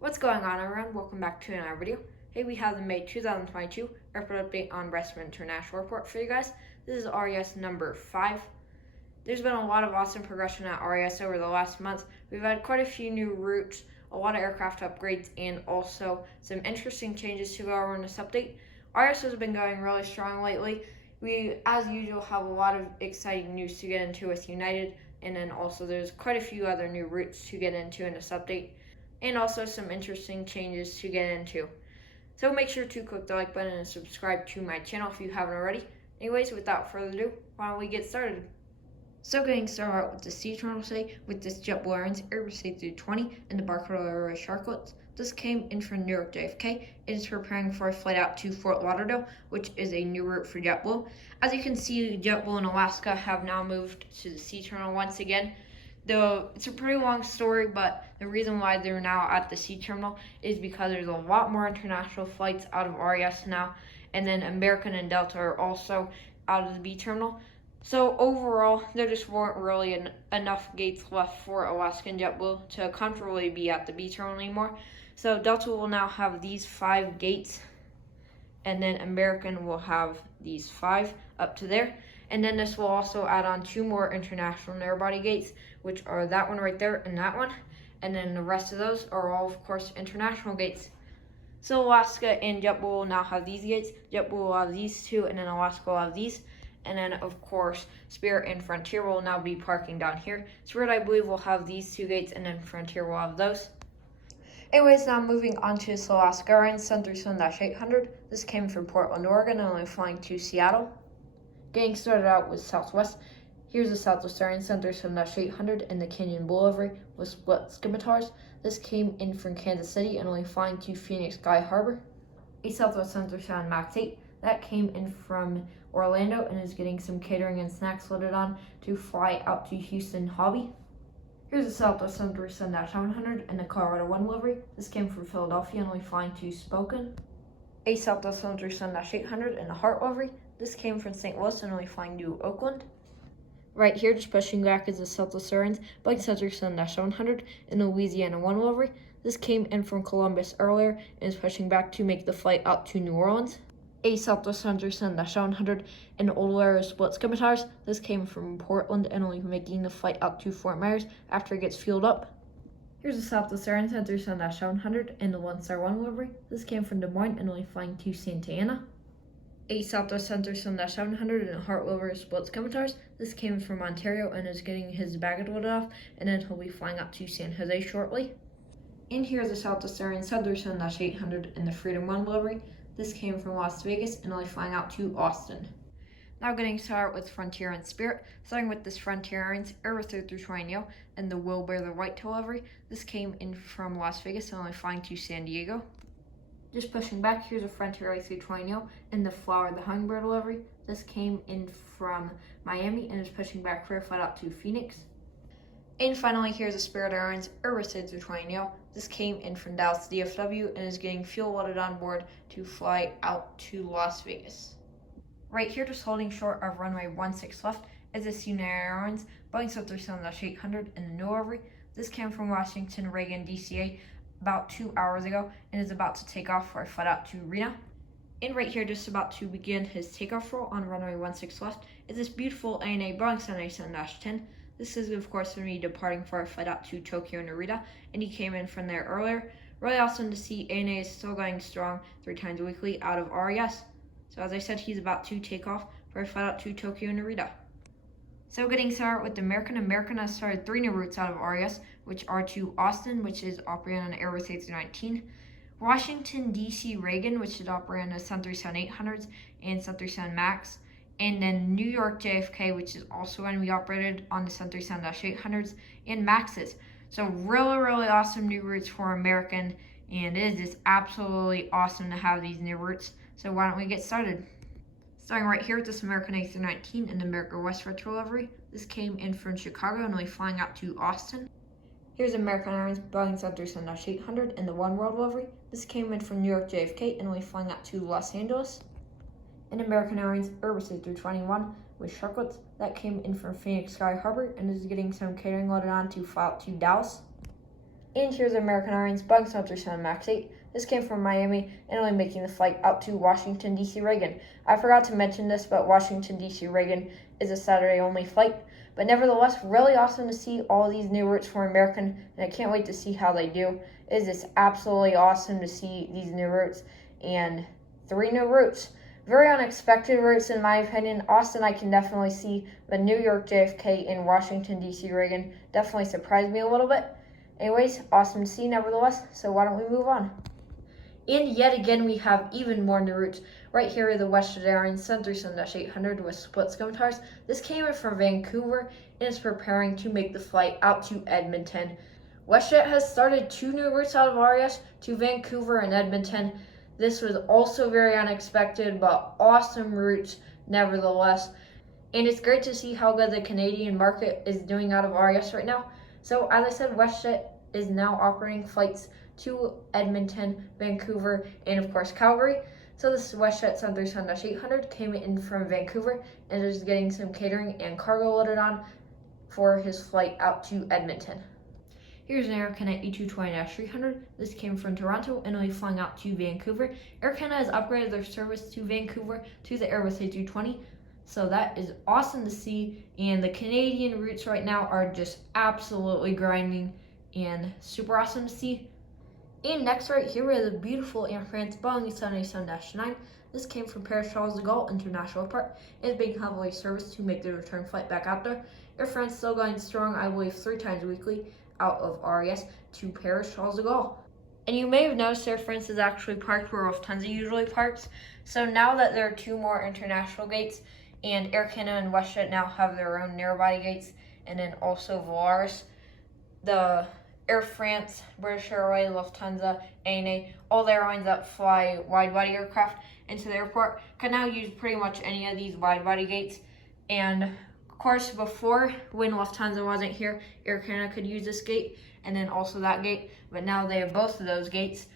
What's going on, everyone? Welcome back to another video. Hey, we have the May 2022 airport update on Respen International Airport for you guys. This is RES number 5. There's been a lot of awesome progression at RES over the last month. We've had quite a few new routes, a lot of aircraft upgrades, and also some interesting changes to go over in this update. RES has been going really strong lately. We, as usual, have a lot of exciting news to get into with United, and then also there's quite a few other new routes to get into in this update, and also some interesting changes to get into. So make sure to click the like button and subscribe to my channel if you haven't already. Anyways, without further ado, why don't we get started? So getting started out with the sea terminal today with this JetBlue Airlines Airbus A320 and the Barcode Airways Sharklets. This came in from New York JFK. It is preparing for a flight out to Fort Lauderdale, which is a new route for JetBlue. As you can see, JetBlue and Alaska have now moved to the sea terminal once again. It's a pretty long story, but the reason why they're now at the sea terminal is because there's a lot more international flights out of RES now, and then American and Delta are also out of the B terminal. So overall, there just weren't really enough gates left for Alaska and JetBlue to comfortably be at the B terminal anymore. So Delta will now have these 5 gates, and then American will have these 5 up to there. And then this will also add on 2 more international narrowbody gates, which are that one right there and that one. And then the rest of those are all, of course, international gates. So Alaska and JetBlue will now have these gates. JetBlue will have these 2, and then Alaska will have these. And then, of course, Spirit and Frontier will now be parking down here. Spirit, I believe, will have these 2 gates, and then Frontier will have those. Anyways, now moving on to Alaska Airlines 737-800. This came from Portland, Oregon, and only flying to Seattle. Getting started out with Southwest. Here's the Southwest Airlines 737-800 in the Canyon Blue livery with split scimitars. This came in from Kansas City and only flying to Phoenix Sky Harbor. A Southwest 737 MAX 8 that came in from Orlando and is getting some catering and snacks loaded on to fly out to Houston Hobby. Here's a Southwest 737-700 in the Colorado 1 livery. This came from Philadelphia and only flying to Spokane. A Southwest 737-800 in the Heart livery. This came from St. Louis and only flying to Oakland. Right here, just pushing back, is the Southwest Airlines Boeing 737-700 in the Louisiana 1 livery. This came in from Columbus earlier and is pushing back to make the flight out to New Orleans. A Southwest 737-700 in the Old Lair split scimitars. This came from Portland and only making the flight out to Fort Myers after it gets fueled up. Here's a Southwest Airlines 737-700 in the One Star 1 livery. This came from Des Moines and only flying to Santa Ana. A Southwest 737-700 in the Heart livery split scimitars. This came from Ontario and is getting his baggage loaded off, and then he'll be flying out to San Jose shortly. And here's the Southwest Airlines 737-800 in the Freedom 1 livery. This came from Las Vegas and only flying out to Austin. Now getting started with Frontier and Spirit, starting with this Frontier Airlines Airbus A320neo and the Will Bear the Whitetail livery. This came in from Las Vegas and only flying to San Diego. Just pushing back, here's a Frontier A320neo in the Flower the Hummingbird livery. This came in from Miami and is pushing back for a flight out to Phoenix. And finally, here's a Spirit Airlines Airbus A320neo. This came in from Dallas DFW and is getting fuel loaded on board to fly out to Las Vegas. Right here, just holding short of runway 16 left, is this United Airlines Boeing 737-800 in the new livery. This came from Washington Reagan DCA about 2 hours ago and is about to take off for a flight out to Reno. And right here, just about to begin his takeoff roll on runway 16 left, is this beautiful ANA Boeing 787-10. This is, of course, going to be departing for a flight out to Tokyo Narita, and he came in from there earlier. Really awesome to see ANA is still going strong 3 times weekly out of RES. So as I said, he's about to take off for a flight out to Tokyo Narita. So getting started with American. American has started 3 new routes out of RES, which are to Austin, which is operating on Airbus A319, Washington, D.C. Reagan, which is operating on the 737-800s and 737 MAX, and then New York JFK, which is also going to be operated on the 737-800s and MAXs. So really awesome new routes for American, and it is just absolutely awesome to have these new routes. So why don't we get started? Starting right here with this American A319 and America West retro livery. This came in from Chicago and will be flying out to Austin. Here's American Airlines Boeing 737-800 in the One World livery. This came in from New York JFK and will be flying out to Los Angeles. And American Airlines Airbus A321 with Sharklets that came in from Phoenix Sky Harbor and is getting some catering loaded on to fly out to Dallas. And here's American Airlines Boeing 737 MAX 8. This came from Miami and only making the flight out to Washington, D.C. Reagan. I forgot to mention this, but Washington, D.C. Reagan is a Saturday-only flight. But nevertheless, really awesome to see all these new routes for American, and I can't wait to see how they do. It is just absolutely awesome to see these new routes, and 3 new routes. Very unexpected routes in my opinion. Austin I can definitely see, but New York JFK and Washington D.C. Reagan definitely surprised me a little bit. Anyways, awesome to see nevertheless, so why don't we move on? And yet again we have even more new routes. Right here are the WestJet Airlines 737-800 with split skim tires. This came in from Vancouver and is preparing to make the flight out to Edmonton. WestJet has started 2 new routes out of RES to Vancouver and Edmonton. This was also very unexpected, but awesome routes nevertheless. And it's great to see how good the Canadian market is doing out of RES right now. So as I said, WestJet is now operating flights to Edmonton, Vancouver, and of course Calgary. So this WestJet 737-800 came in from Vancouver and is getting some catering and cargo loaded on for his flight out to Edmonton. Here's an Air Canada E220-300. This came from Toronto and will be flying out to Vancouver. Air Canada has upgraded their service to Vancouver to the Airbus A220. So that is awesome to see. And the Canadian routes right now are just absolutely grinding and super awesome to see. And next right here we have the beautiful Air France Boeing 787-9. This came from Paris Charles de Gaulle International Airport and is being heavily serviced to make the return flight back out there. Air France still going strong, I believe 3 times weekly out of RES to Paris Charles de Gaulle. And you may have noticed Air France is actually parked where Lufthansa usually parks. So now that there are 2 more international gates, and Air Canada and WestJet now have their own narrow-body gates, and then also Volaris, the Air France, British Airways, Lufthansa, ANA, all the airlines that fly wide-body aircraft into the airport can now use pretty much any of these wide-body gates. And of course, before, when Lufthansa wasn't here, Air Canada could use this gate and then also that gate, but now they have both of those gates,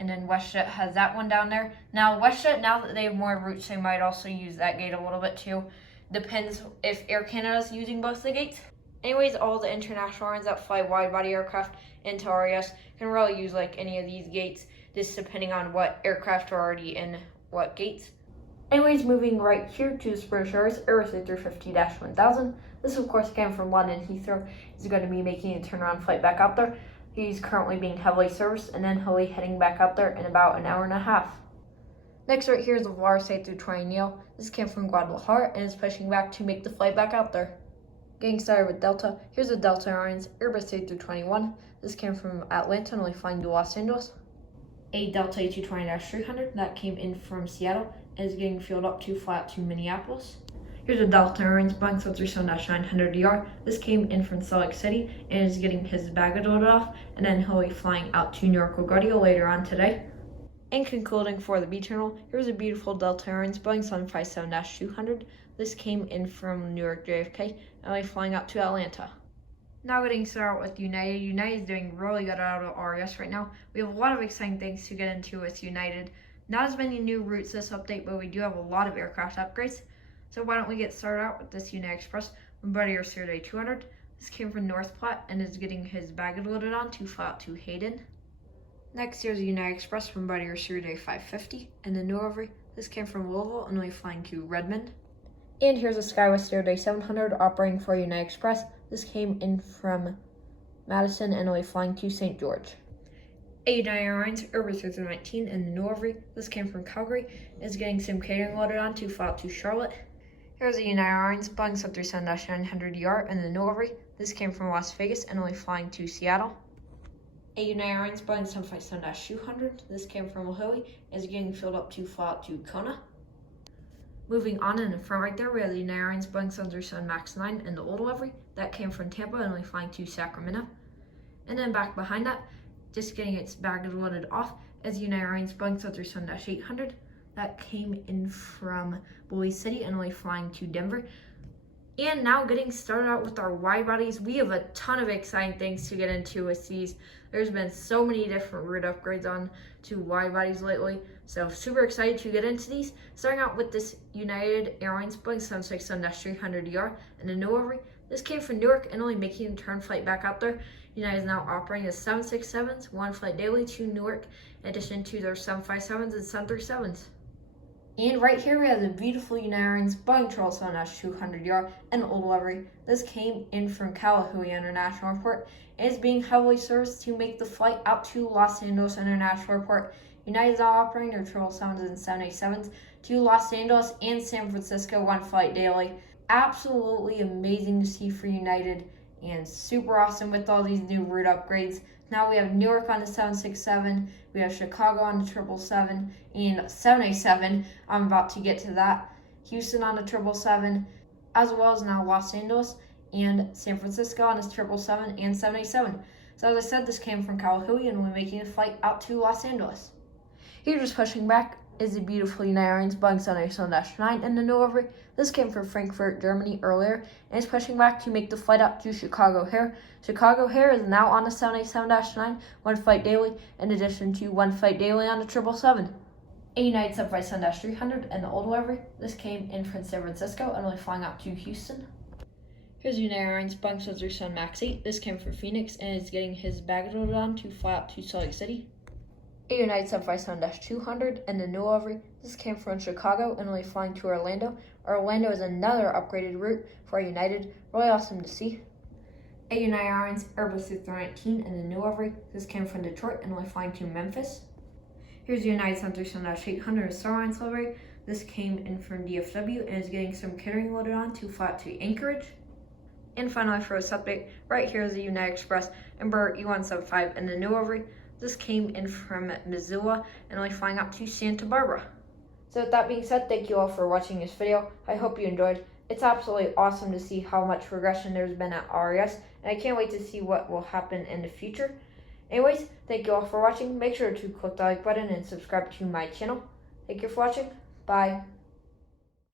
and then WestJet has that one down there. Now, WestJet, now that they have more routes, they might also use that gate a little bit too. Depends if Air Canada is using both the gates. Anyways, all the international airlines that fly wide-body aircraft into RES can really use like any of these gates, just depending on what aircraft are already in what gates. Anyways, moving right here to the British Airways Airbus A350-1000. This, of course, came from London Heathrow. He's going to be making a turnaround flight back out there. He's currently being heavily serviced, and then he'll be heading back out there in about an hour and a half. Next right here is the Volaris A320neo. This came from Guadalajara and is pushing back to make the flight back out there. Getting started with Delta. Here's the Delta Airlines Airbus A321. This came from Atlanta and will be flying to Los Angeles. A Delta A220-300 that came in from Seattle and is getting fueled up to fly out to Minneapolis. Here's a Delta Airlines Boeing 737-900ER. This came in from Salt Lake City and is getting his baggage loaded off, and then he'll be flying out to New York LaGuardia later on today. And concluding for the B terminal, here's a beautiful Delta Airlines Boeing 757-200. This came in from New York JFK and will be flying out to Atlanta. Now getting started with United. United is doing really good out of RES right now. We have a lot of exciting things to get into with United. Not as many new routes this update, but we do have a lot of aircraft upgrades. So why don't we get started out with this United Express Bombardier Sierra 200. This came from North Platte and is getting his baggage loaded on to fly out to Hayden. Next, here's a United Express Bombardier Sierra 550 and the new livery. This came from Louisville and will be flying to Redmond. And here's a SkyWest Sierra 700 operating for United Express. This came in from Madison and will be flying to St. George. A United Airlines Airbus A319 and the new livery. This came from Calgary and is getting some catering loaded on to fly out to Charlotte. Here's a United Airlines Boeing 737-900ER and the new livery. This came from Las Vegas and will be flying to Seattle. A United Airlines Boeing 757-200. This came from Ohio and is getting filled up to fly out to Kona. Moving on in the front right there, we have the United Airlines Boeing 737 MAX 9 and the old livery. That came from Tampa and will be flying to Sacramento. And then back behind that, just getting its baggage loaded off, as United Airlines Boeing 737-800. That came in from Boise City and will be flying to Denver. And now getting started out with our wide bodies, we have a ton of exciting things to get into with these. There's been so many different route upgrades on to wide bodies lately, so super excited to get into these. Starting out with this United Airlines Boeing 767-300ER and the new livery. This came from Newark and only making a turn flight back out there United is now operating the 767s, one flight daily to Newark, in addition to their 757s and 737s. And right here we have the beautiful United Airlines Boeing 777-200ER in old livery. This came in from Kalahui International Airport and is being heavily serviced to make the flight out to Los Angeles International Airport. United is now operating their 777s and 787s to Los Angeles and San Francisco, one flight daily. Absolutely amazing to see for United and super awesome with all these new route upgrades. Now we have Newark on the 767, we have Chicago on the 777 and 787. I'm about to get to that. Houston on the 777, as well as now Los Angeles and San Francisco on the 777 and 787. So as I said, this came from Kalahui and we're making a flight out to Los Angeles. Here, just pushing back, is the beautiful United Airlines Boeing 787-9 in the new livery. This came from Frankfurt, Germany earlier, and is pushing back to make the flight out to Chicago O'Hare. Chicago O'Hare is now on the 787-9, one flight daily, in addition to one flight daily on the 777. A United 757-300 in the old livery. This came in from San Francisco and will be flying out to Houston. Here's United Airlines Boeing 737 MAX 8. This came from Phoenix and is getting his baggage loaded on to fly out to Salt Lake City. A United 757-200 in the new livery. This came from Chicago and will be flying to Orlando. Orlando is another upgraded route for United. Really awesome to see. A United Airlines Airbus A319 in the new livery. This came from Detroit and will be flying to Memphis. Here's the United 737-800 Star Alliance livery. This came in from DFW and is getting some catering loaded on to fly out to Anchorage. And finally, for this update, right here is the United Express Embraer E175 in the new livery. This came in from Missoula and will be flying out to Santa Barbara. So with that being said, thank you all for watching this video. I hope you enjoyed. It's absolutely awesome to see how much progression there's been at RES, and I can't wait to see what will happen in the future. Anyways, thank you all for watching. Make sure to click the like button and subscribe to my channel. Thank you for watching. Bye.